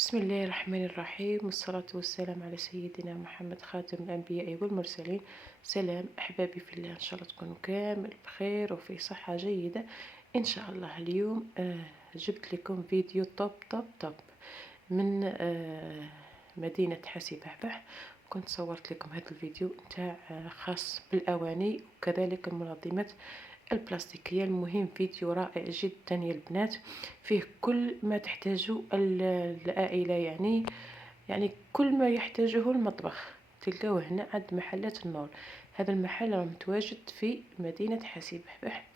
بسم الله الرحمن الرحيم، والصلاة والسلام على سيدنا محمد خاتم الأنبياء والمرسلين. سلام أحبابي في الله، إن شاء الله تكونوا كامل بخير وفي صحة جيدة إن شاء الله. اليوم جبت لكم فيديو طب من مدينة حاسي بحبح. كنت صورت لكم هذا الفيديو نتاع خاص بالأواني وكذلك المنظمات البلاستيكية. المهم فيديو رائع جدا يا البنات، فيه كل ما تحتاجه العائلة، يعني كل ما يحتاجه المطبخ تلقاوه هنا عند محلات النور. هذا المحل راه متواجد في مدينة حاسي بحبح.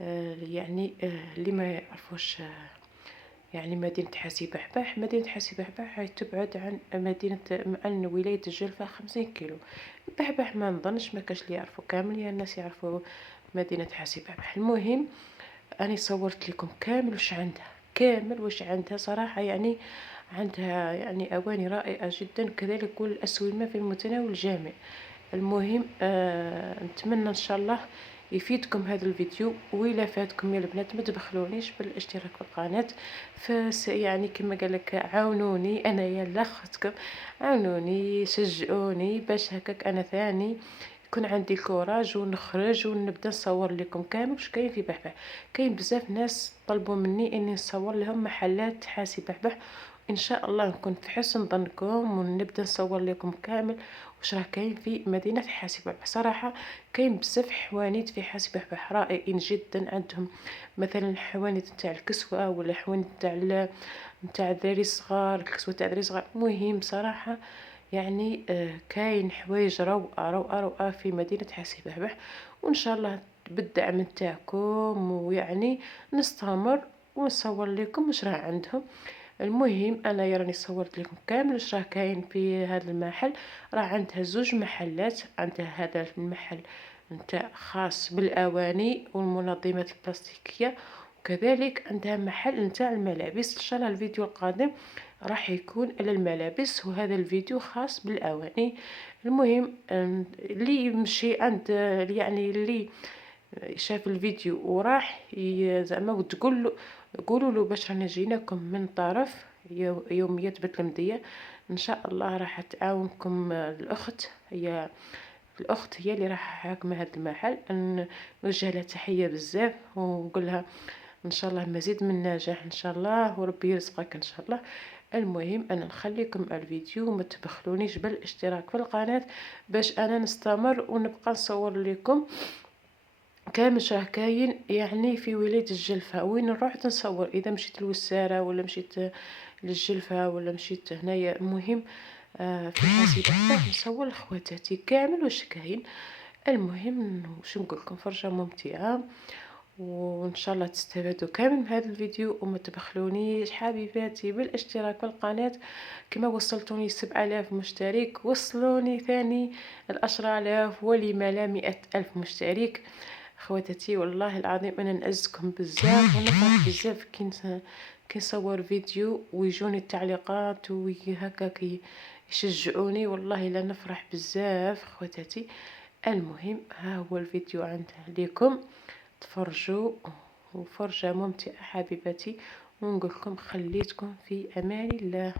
اللي ما يعرفوش، يعني مدينة حاسي بحبح، مدينة حاسي بحبح تبعد عن ولاية الجلفة 50 كيلو. بحبح ما نظنش ما كاش اللي يعرفوا، كامل يا الناس يعرفوا مدينة حاسي بحبح. المهم أنا صورت لكم كامل واش عندها صراحة، يعني عندها يعني أواني رائعة جدا، كذلك كل الأسومة في المتناول الجميع. المهم نتمنى إن شاء الله يفيدكم هذا الفيديو، وإلا فاتكم يا البنات ما تبخلونيش بالاشتراك في القناة. يعني كما قال لك عاونوني أنا يا لاختكم، عاونوني شجعوني باش هكاك أنا ثاني يكون عندي الكوراج ونخرج ونبدا نصور لكم كامل واش كاين في بحبح. كاين بزاف ناس طلبوا مني اني نصور لهم محلات حاسي بحبح، ان شاء الله نكون في حسن ظنكم ونبدا نصور لكم كامل واش راه كاين في مدينه حاسي بحبح. صراحه كاين بزاف حوانيت في حاسي بحبح رائعين جدا. عندهم مثلا حوانيت تاع الكسوه، ولا حوانيت تاع الدراري الصغار، الكسوه تاع الدراري الصغار. مهم صراحه يعني كاين حوايج روعة روعة روعة في مدينة حاسي بحبح، وإن شاء الله بالدعم نتاعكم ويعني نستمر ونصور لكم واش راه عندهم. المهم أنا راني صورت لكم كامل واش راه كاين في هذا المحل. راه عندها زوج محلات، عندها هذا المحل نتاع خاص بالأواني والمنظمات البلاستيكية، وكذلك عندها محل نتاع الملابس. إن شاء الله الفيديو القادم راح يكون على الملابس، وهذا الفيديو خاص بالأواني. المهم اللي يمشي عند، يعني اللي شاف الفيديو وراح زعما وتقول له، قولوا له باش رانا جيناكم من طرف يوميات بتلمذية. ان شاء الله راح تعاونكم الاخت هي اللي راح حاكمه هذا المحل. نوجه لها تحيه بزاف ونقول لها ان شاء الله مزيد من النجاح ان شاء الله، وربي يرزقك ان شاء الله. المهم انا نخليكم الفيديو وما تبخلونيش بالاشتراك في القناة باش انا نستمر ونبقى نصور لكم كامل راه كاين يعني في ولاية الجلفة. وين نروح نصور؟ اذا مشيت لوسارة ولا مشيت للجلفة ولا مشيت هنايا، المهم في حاسي بحبح نصور لخواتاتي كامل واش كاين. المهم واش نقول لكم، فرجة ممتعة، وان شاء الله تستفادوا كامل من هذا الفيديو. وما تبخلونيش حبيباتي بالاشتراك في القناة. كما وصلتوني 7000 مشترك، وصلوني ثاني 10,000 ولما لا 100,000 مشترك. خواتاتي والله العظيم انا نعزكم بزاف ونفرح بزاف كي نصور فيديو ويجوني التعليقات وهكاك يشجعوني، والله لا نفرح بزاف خواتاتي. المهم ها هو الفيديو عند ليكم، تفرجوا وفرجة ممتعة حبيباتي، ونقول لكم خليتكم في امان الله.